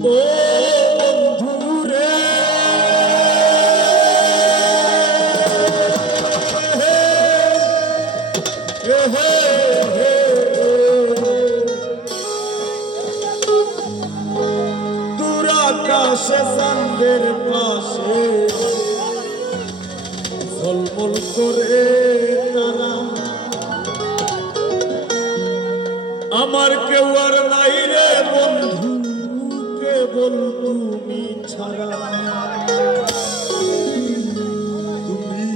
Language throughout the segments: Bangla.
ও বন্ধুরে দূর আকাশে চাঁদের পাশে ঝলমল করে তারা আমার কেউ আর নাই রে বন্ধু কেবল তুমি ছাড়া তুমি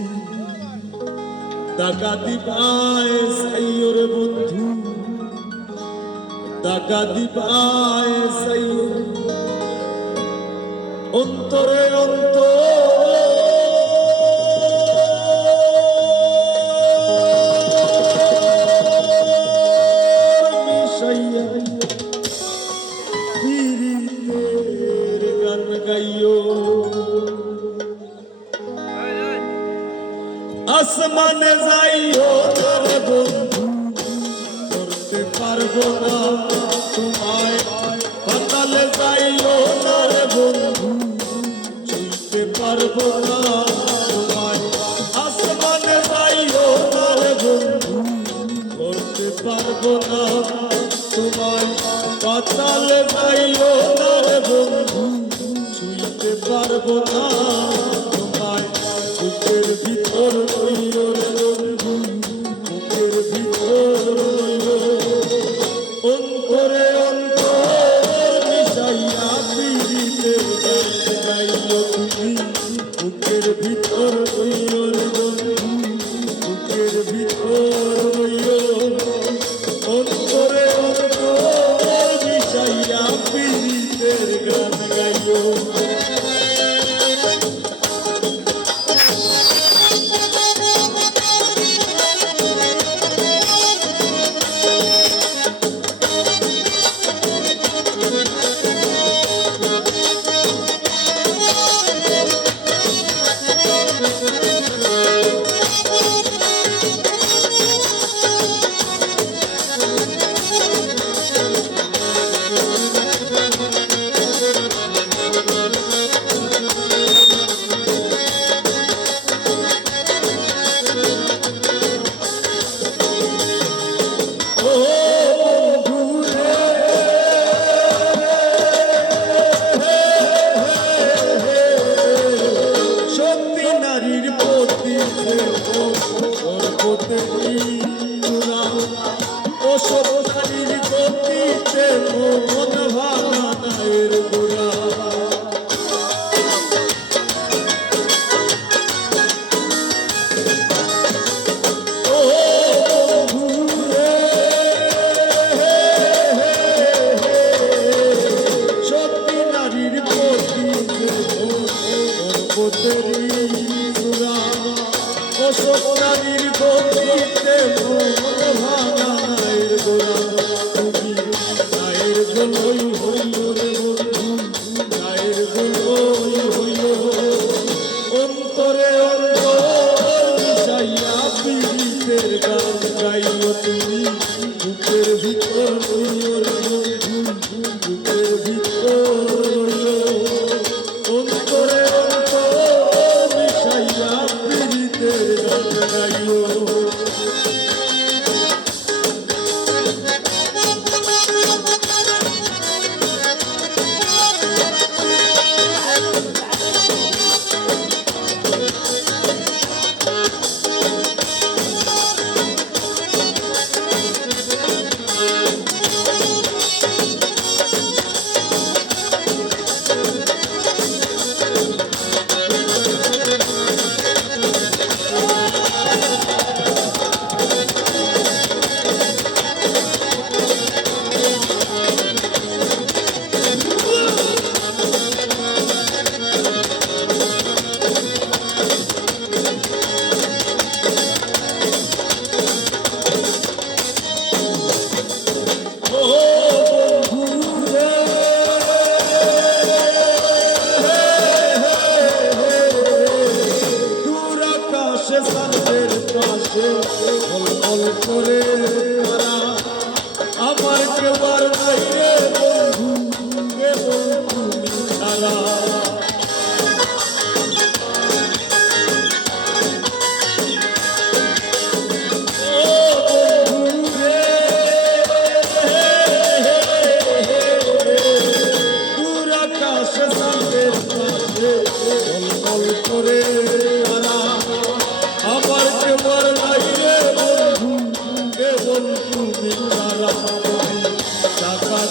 দাগা দিবায় সাইও রে বন্ধু দাগা দিবায় সাইও অন্তরে অন্তর আসমানে যাইও রে বন্ধু করতে পারবো না তোমায় পাতালে যাইও না রে বন্ধু ছুঁইতে পারবো না তোমায় আসমানে যাইও না রে বন্ধু করতে পারবো না তোমায় পাতালে যাইও না রে বন্ধু ছুঁইতে পারবো না তোমায় বুকের ভিতর রইও রে বন্ধু বুকের ভিতর রইও অন্তরে অন্তর মিশাইয়া পীড়িতের গান গাইও তুমি বুকের ভিতর রইও রে বন্ধু বুকের ভিতর রইও অন্তরে অন্তর মিশাইয়া পীড়িতের গান গাইও অশোকানির গতিতে মন ভাঙা নায়ের গোলা তুমি নায়ের গোলই হইল রে বন্ধু নায়ের গোলই হইল অন্তরে অন্তর মিশাইয়া পীড়িতের গান গাইও তুমি বুকের ভিতর রইল রে বন্ধু বুকের ভিতর রইল অন্তরে অন্তর মিশাইয়া পীড়িতের গান গাইও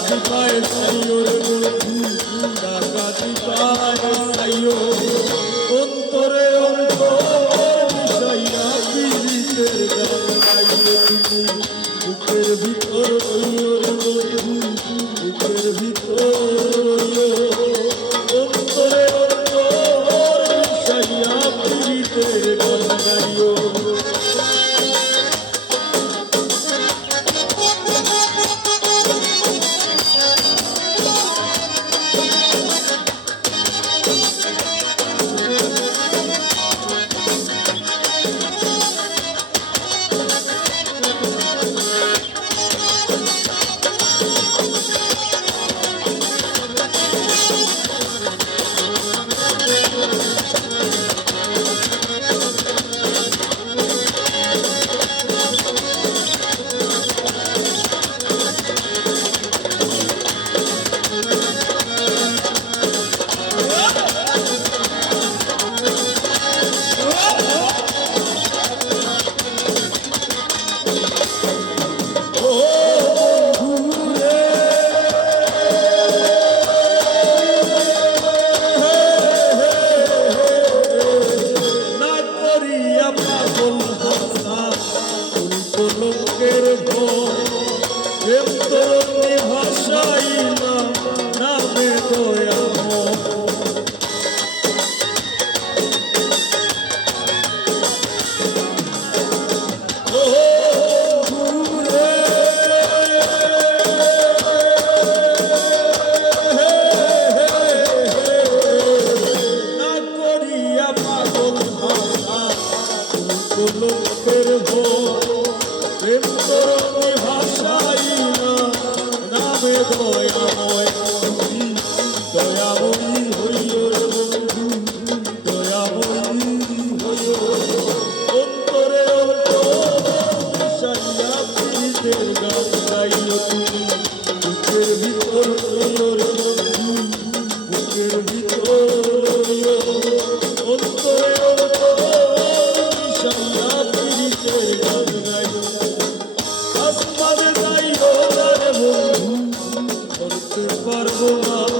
দিপায় সাইও রে বন্ধু টাকা দিপায় সাইও অন্তরে অন্তর মিশাইয়া পীড়িতের গান গাইও তুমি বুকের ভিতর রইও রে বন্ধু বুকের ভিতর রইও অন্তরে অন্তর মিশাইয়া পীড়িতের গান গাইও লোকের ঘর তরুণী ভাষাইলা নামে দয়াময় না করিয়া পাগল ভাষা লোকের ঘর প্রেম তরুণী ভাষাইলা নামে দয়াময় দয়াময়ী হইও রে বন্ধু দয়াময়ী হইও অন্তরে অন্তর মিশাইয়া পীড়িতের গান গাইও তুমি বুকের ভিতর রইও রে বন্ধু বুকের ভিতর রইও অন্তরে অন্তর মিশাইয়া পীড়িতের গান গাইও আসমানে যাইও না রে বন্ধু করতে পারবো না